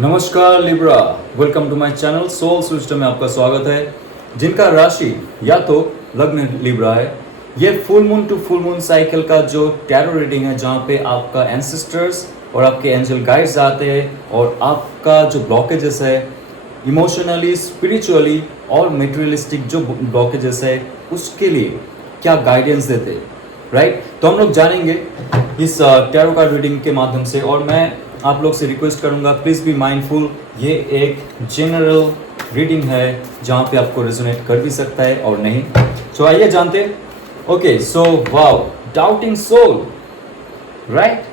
नमस्कार Libra, welcome to my channel soul system में आपका स्वागत है। जिनका राशि या तो लग्न लिब्रा है, ये full moon to full moon cycle का जो टैरो रीडिंग है, जहाँ पे आपका एंसेस्टर्स और आपके एंजल गाइड्स आते हैं और आपका जो ब्लॉकेजेस है इमोशनली, स्पिरिचुअली और मटेरियलिस्टिक जो ब्लॉकेजेस है उसके लिए क्या गाइडेंस देते हैं, राइट। तो हम लोग जानेंगे इस टैरो कार्ड रीडिंग के माध्यम से। और मैं आप लोग से रिक्वेस्ट करूंगा, प्लीज़ बी माइंडफुल, ये एक जनरल रीडिंग है जहाँ पे आपको रेजोनेट कर भी सकता है और नहीं। सो आइए जानते हैं। Okay, so wow, doubting soul, right.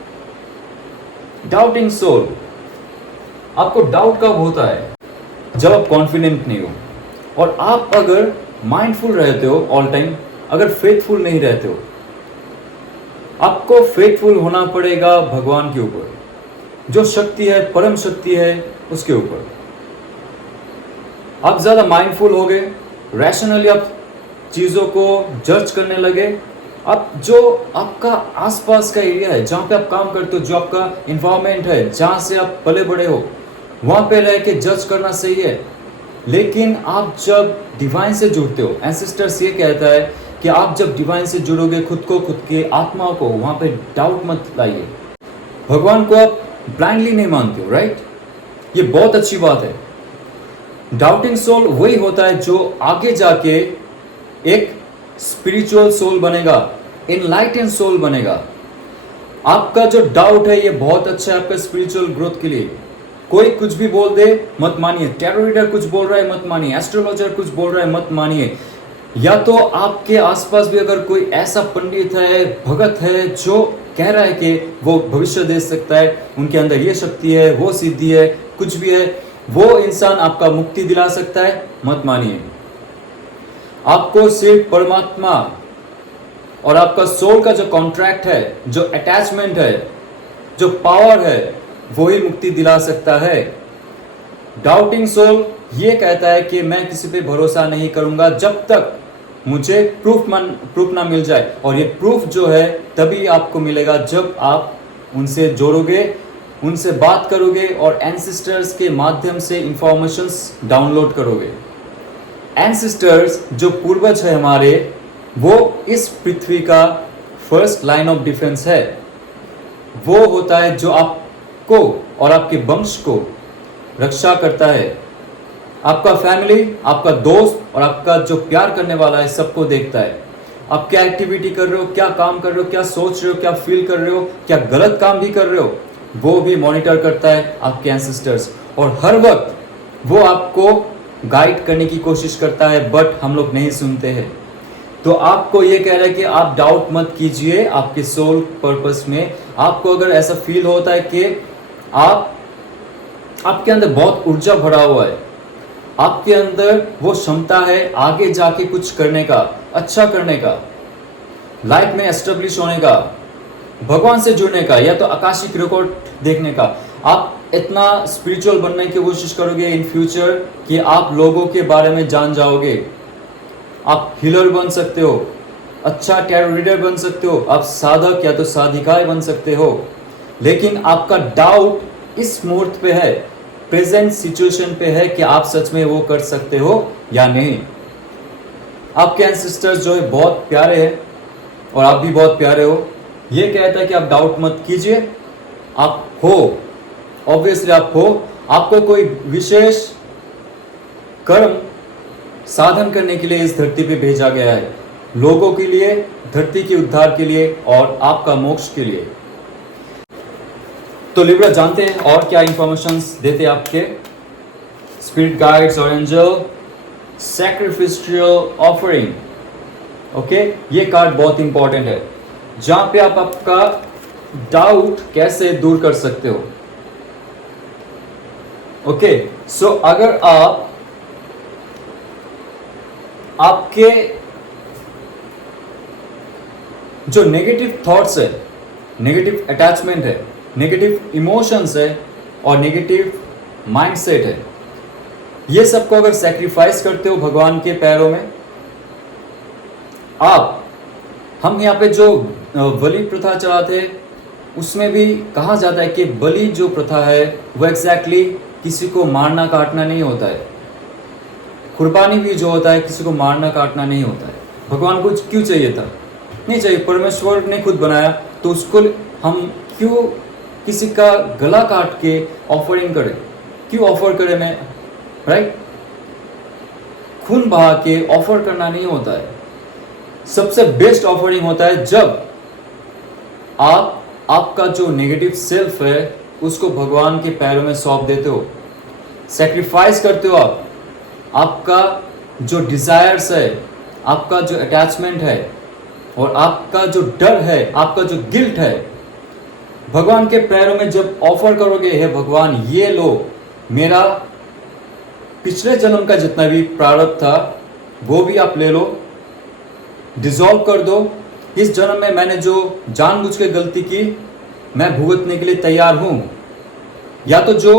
Doubting soul, आपको डाउट कब होता है? जब आप कॉन्फिडेंट नहीं हो और आप अगर माइंडफुल रहते हो ऑल टाइम, अगर फेथफुल नहीं रहते हो। आपको फेथफुल होना पड़ेगा भगवान के ऊपर, जो शक्ति है, परम शक्ति है, उसके ऊपर। आप ज्यादा माइंडफुल हो गए, रैशनली आप चीजों को जज करने लगे। आप जो आपका आसपास का एरिया है, जहां पे आप काम करते हो, जो आपका इन्वायरमेंट है, जहां से आप पले बड़े हो, वहां पे रह के जज करना सही है। लेकिन आप जब डिवाइन से जुड़ते हो, एंसेस्टर्स ये कहता है कि आप जब डिवाइन से जुड़ोगे, खुद को, खुद के आत्मा को, वहां पे डाउट मत लाइए। भगवान को आप ब्लाइंडली नहीं मानते हो, राइट। ये बहुत अच्छी बात है। डाउटिंग सोल वही होता है जो आगे जाके एक स्पिरिचुअल सोल बनेगा, एनलाइटेंड सोल बनेगा। आपका जो डाउट है ये बहुत अच्छा है आपका स्पिरिचुअल ग्रोथ के लिए। कोई कुछ भी बोल दे मत मानिए, टैरो रीडर कुछ बोल रहा है मत मानिए, एस्ट्रोलॉजर कुछ बोल रहा है मत मानिए। या तो आपके आसपास भी अगर कोई ऐसा पंडित है, भगत है, जो कह रहा है कि वो भविष्य दे सकता है, उनके अंदर ये शक्ति है, वो सिद्धि है, कुछ भी है, वो इंसान आपका मुक्ति दिला सकता है, मत मानिए। आपको सिर्फ परमात्मा और आपका सोल का जो कॉन्ट्रैक्ट है, जो अटैचमेंट है, जो पावर है, वो ही मुक्ति दिला सकता है। डाउटिंग सोल ये कहता है कि मैं किसी पे भरोसा नहीं करूंगा जब तक मुझे प्रूफ ना मिल जाए। और ये प्रूफ जो है तभी आपको मिलेगा जब आप उनसे जोड़ोगे, उनसे बात करोगे और एंसेस्टर्स के माध्यम से इंफॉर्मेशंस डाउनलोड करोगे। एंसेस्टर्स जो पूर्वज है हमारे, वो इस पृथ्वी का फर्स्ट लाइन ऑफ डिफेंस है। वो होता है जो आपको और आपके वंश को रक्षा करता है। आपका फैमिली, आपका दोस्त और आपका जो प्यार करने वाला है सबको देखता है। आप क्या एक्टिविटी कर रहे हो, क्या काम कर रहे हो, क्या सोच रहे हो, क्या फील कर रहे हो, क्या गलत काम भी कर रहे हो, वो भी मॉनिटर करता है आपके एंसेस्टर्स। और हर वक्त वो आपको गाइड करने की कोशिश करता है, बट हम लोग नहीं सुनते हैं। तो आपको ये कह रहा है कि आप डाउट मत कीजिए आपके सोल पर्पस में। आपको अगर ऐसा फील होता है कि आपके अंदर बहुत ऊर्जा भरा हुआ है, आपके अंदर वो क्षमता है आगे जाके कुछ करने का, अच्छा करने का, लाइफ में एस्टेब्लिश होने का, भगवान से जुड़ने का, या तो आकाशिक रिकॉर्ड देखने का। आप इतना स्पिरिचुअल बनने की कोशिश करोगे इन फ्यूचर कि आप लोगों के बारे में जान जाओगे। आप हीलर बन सकते हो, अच्छा टैरो रीडर बन सकते हो, आप साधक या तो साधिकाएं बन सकते हो। लेकिन आपका डाउट इस मुहूर्त पे है, प्रेजेंट सिचुएशन पे है कि आप सच में वो कर सकते हो या नहीं। आपके एंसेस्टर्स जो है बहुत प्यारे हैं और आप भी बहुत प्यारे हो। ये कहता है कि आप डाउट मत कीजिए, आप हो, ऑब्वियसली आप हो। आपको कोई विशेष कर्म साधन करने के लिए इस धरती पे भेजा गया है, लोगों के लिए, धरती के उद्धार के लिए और आपका मोक्ष के लिए। तो लिब्रा जानते हैं और क्या इंफॉर्मेशंस देते हैं आपके स्पिरिट गाइड्स और एंजल। Sacrificial offering. ओके, ये कार्ड बहुत इंपॉर्टेंट है, जहां पे आप आपका डाउट कैसे दूर कर सकते हो। ओके, सो अगर आपके जो नेगेटिव थॉट्स है, नेगेटिव अटैचमेंट है, नेगेटिव इमोशंस है और नेगेटिव माइंडसेट है, ये सबको अगर सैक्रिफाइस करते हो भगवान के पैरों में, हम यहाँ पे जो बलि प्रथा चलाते हैं उसमें भी कहा जाता है कि बलि जो प्रथा है वो एग्जैक्टली किसी को मारना काटना नहीं होता है। कुर्बानी भी जो होता है किसी को मारना काटना नहीं होता है। भगवान को क्यों चाहिए था? नहीं चाहिए। परमेश्वर ने खुद बनाया, तो उसको हम क्यों किसी का गला काट के ऑफरिंग करें? क्यों ऑफर करें? मैं राइट, खून बहा के ऑफर करना नहीं होता है। सबसे बेस्ट ऑफरिंग होता है जब आप आपका जो नेगेटिव सेल्फ है उसको भगवान के पैरों में सौंप देते हो, सेक्रीफाइस करते हो। आपका जो डिजायर्स है, आपका जो अटैचमेंट है और आपका जो डर है, आपका जो गिल्ट है, भगवान के पैरों में जब ऑफर करोगे, हे भगवान ये लो, मेरा पिछले जन्म का जितना भी प्रारब्ध था वो भी आप ले लो, डिसॉल्व कर दो। इस जन्म में मैंने जो जानबूझ के गलती की मैं भुगतने के लिए तैयार हूं, या तो जो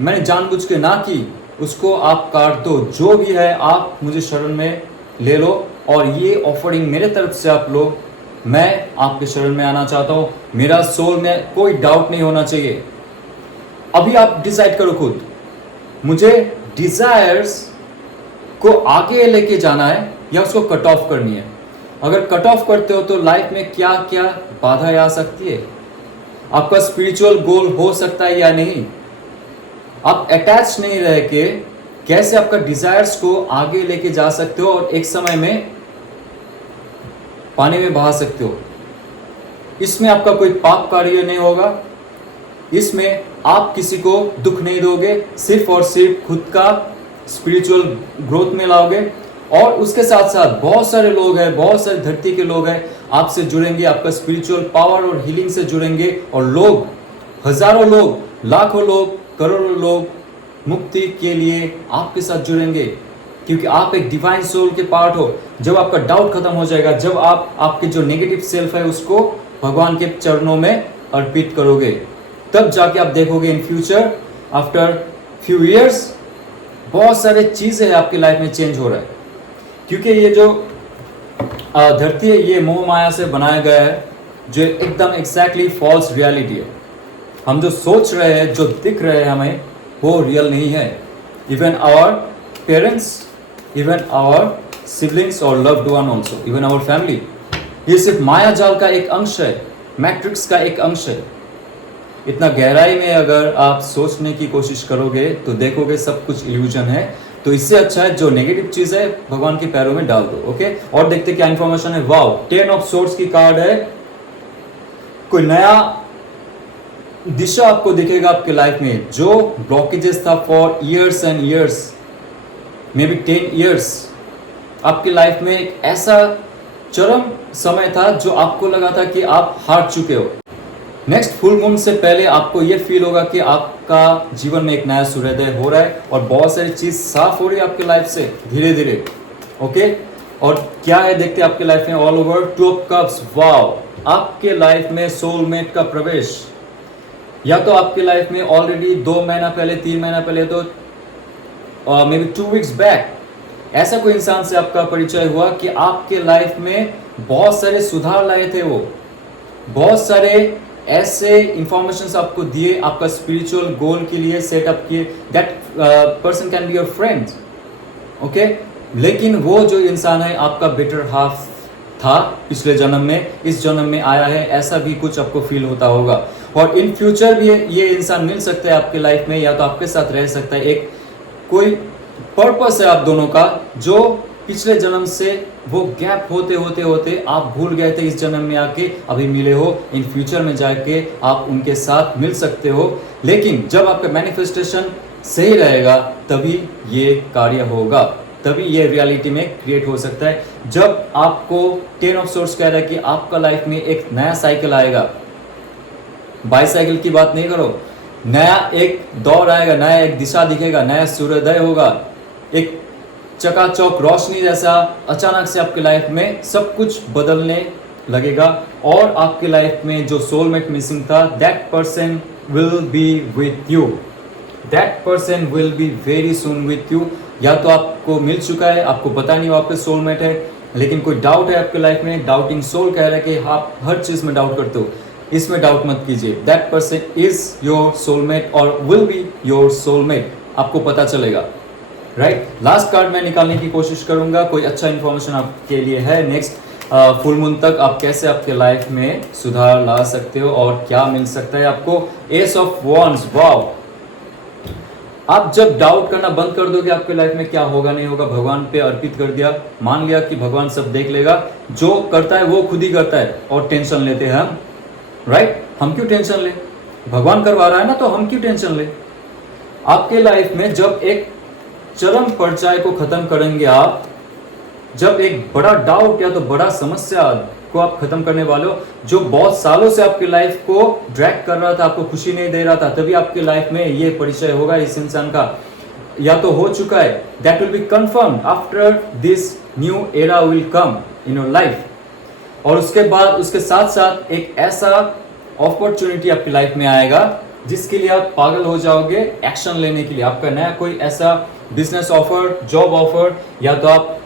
मैंने जानबूझ के ना की उसको आप काट दो। जो भी है आप मुझे शरण में ले लो और ये ऑफरिंग मेरे तरफ से आप लो। मैं आपके शरण में आना चाहता हूं, मेरा सोल में कोई डाउट नहीं होना चाहिए। अभी आप डिसाइड करो खुद, मुझे डिजायर्स को आगे लेके जाना है या उसको कट ऑफ करनी है। अगर कट ऑफ करते हो तो लाइफ में क्या क्या बाधाएं आ सकती है, आपका स्पिरिचुअल गोल हो सकता है या नहीं। आप अटैच नहीं रह के कैसे आपका डिजायर्स को आगे लेके जा सकते हो और एक समय में पानी में बहा सकते हो। इसमें आपका कोई पाप कार्य नहीं होगा, इसमें आप किसी को दुख नहीं दोगे, सिर्फ और सिर्फ खुद का स्पिरिचुअल ग्रोथ में लाओगे। और उसके साथ साथ बहुत सारे लोग हैं, बहुत सारे धरती के लोग हैं आपसे जुड़ेंगे, आपका स्पिरिचुअल पावर और हीलिंग से जुड़ेंगे। और लोग, हजारों लोग, लाखों लोग, करोड़ों लोग मुक्ति के लिए आपके साथ जुड़ेंगे, क्योंकि आप एक डिवाइन सोल के पार्ट हो। जब आपका डाउट खत्म हो जाएगा, जब आप आपके जो नेगेटिव सेल्फ है उसको भगवान के चरणों में अर्पित करोगे, तब जाके आप देखोगे in future, after few years, बहुत सारे चीजें हैं आपकी लाइफ में चेंज हो रहा है। क्योंकि ये जो धरती है ये मोह माया से बनाया गया है, जो एकदम एग्जैक्टली फॉल्स रियलिटी है। हम जो सोच रहे हैं, जो दिख रहे हैं हमें, वो रियल नहीं है। Even our parents, even our siblings और loved one also, even our family, ये सिर्फ माया जाल का एक अंश है, मैट्रिक्स का एक अंश है। इतना गहराई में अगर आप सोचने की कोशिश करोगे तो देखोगे सब कुछ इल्यूजन है। तो इससे अच्छा है जो नेगेटिव चीज है भगवान के पैरों में डाल दो। ओके, और देखते क्या इंफॉर्मेशन है। वाओ, 10 ऑफ सोर्ड्स की कार्ड है। कोई नया दिशा आपको दिखेगा आपके लाइफ में। जो ब्लॉकेजेस था for years and years, may be 10 years, आपकी लाइफ में एक ऐसा चरम समय था जो आपको लगा था कि आप हार चुके हो। नेक्स्ट फुल मून से पहले आपको ये फील होगा कि आपका जीवन में एक नया सूर्योदय हो रहा है और बहुत सारी चीज साफ हो रही है आपके लाइफ से धीरे धीरे। ओके, और क्या है देखते हैं आपके लाइफ में। All over 2 of cups. Wow, आपके लाइफ में सोलमेट का प्रवेश। या तो आपके लाइफ में ऑलरेडी 2 महीना पहले, 3 महीना पहले, तो मे बी 2 वीक्स बैक ऐसा कोई इंसान से आपका परिचय हुआ कि आपके लाइफ में बहुत सारे सुधार लाए थे। वो बहुत सारे ऐसे इंफॉर्मेशन आपको दिए, आपका स्पिरिचुअल गोल के लिए सेटअप किए। That person can be your friend. Okay, लेकिन वो जो इंसान है आपका बेटर हाफ था पिछले जन्म में, इस जन्म में आया है, ऐसा भी कुछ आपको फील होता होगा। और इन फ्यूचर भी ये इंसान मिल सकता है आपके लाइफ में, या तो आपके साथ रह सकता है। एक कोई पर्पस है आप दोनों का, जो पिछले जन्म से वो गैप होते होते होते आप भूल गए थे, इस जन्म में आके अभी मिले हो। इन फ्यूचर में जाके आप उनके साथ मिल सकते हो। लेकिन जब आपका मैनिफेस्टेशन सही रहेगा तभी ये कार्य होगा, तभी ये रियलिटी में क्रिएट हो सकता है। जब आपको 10 ऑफ सोर्ड्स कह रहा है कि आपका लाइफ में एक नया साइकिल आएगा, बाईसाइकिल की बात नहीं करो, नया एक दौर आएगा, नया एक दिशा दिखेगा, नया सूर्योदय होगा, एक चकाचौक रोशनी जैसा अचानक से आपके लाइफ में सब कुछ बदलने लगेगा। और आपके लाइफ में जो सोलमेट मिसिंग था, that person will be with you, that person will be very soon with you. या तो आपको मिल चुका है, आपको पता नहीं वो आपके सोलमेट है, लेकिन कोई डाउट है आपके लाइफ में, डाउटिंग सोल कह रहा है कि आप हर चीज में डाउट करते हो, इसमें डाउट मत कीजिए। That person is your soulmate और विल बी योर सोलमेट, आपको पता चलेगा, राइट। लास्ट कार्ड मैं निकालने की कोशिश करूंगा, कोई अच्छा इन्फॉर्मेशन आपके लिए है। नेक्स्ट फुल मून तक आप कैसे आपके लाइफ में सुधार ला सकते हो और क्या मिल सकता है आपको। एस ऑफ वॉन्ड्स, वाव। आप जब डाउट करना बंद कर दोगे आपके लाइफ में क्या होगा नहीं होगा, भगवान पे अर्पित कर दिया, मान लिया कि भगवान सब देख लेगा, जो करता है वो खुद ही करता है, और टेंशन लेते हैं हम, राइट। हम क्यों टेंशन ले, भगवान करवा रहा है ना, तो हम क्यों टेंशन ले। आपके लाइफ में जब एक चरम पर्याय को खत्म करेंगे आप, जब एक बड़ा डाउट या तो बड़ा समस्या को आप खत्म करने वाले हो, जो बहुत सालों से आपकी लाइफ को ड्रैग कर रहा था, आपको खुशी नहीं दे रहा था, तभी आपकी लाइफ में ये परिचय होगा इस इंसान का, या तो हो चुका है। That will be confirmed after this new era will come in your life. और उसके बाद उसके साथ साथ एक ऐसा अपॉर्चुनिटी आपकी लाइफ में आएगा जिसके लिए आप पागल हो जाओगे एक्शन लेने के लिए। आपका नया कोई ऐसा बिजनेस ऑफर, जॉब ऑफर, या तो आप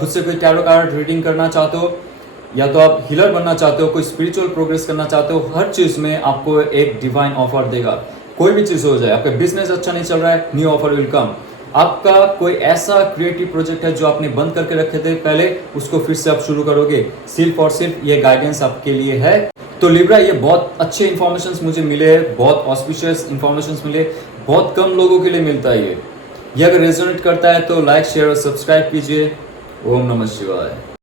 खुद से कोई टैरो कार्ड रीडिंग करना चाहते हो, या तो आप हीलर बनना चाहते हो, कोई स्पिरिचुअल प्रोग्रेस करना चाहते हो, हर चीज में आपको एक डिवाइन ऑफर देगा। कोई भी चीज हो जाए, आपका बिजनेस अच्छा नहीं चल रहा है, न्यू ऑफर विल कम। आपका कोई ऐसा क्रिएटिव प्रोजेक्ट है जो आपने बंद करके रखे थे पहले, उसको फिर से आप शुरू करोगे। सिर्फ और सिर्फ ये गाइडेंस आपके लिए है। तो लिब्रा, ये बहुत अच्छे इन्फॉर्मेशन मुझे मिले, बहुत ऑस्पिशियस इन्फॉर्मेशन मिले, बहुत कम लोगों के लिए मिलता है ये अगर रेजोनेट करता है तो लाइक, शेयर और सब्सक्राइब कीजिए। ओम नमः शिवाय।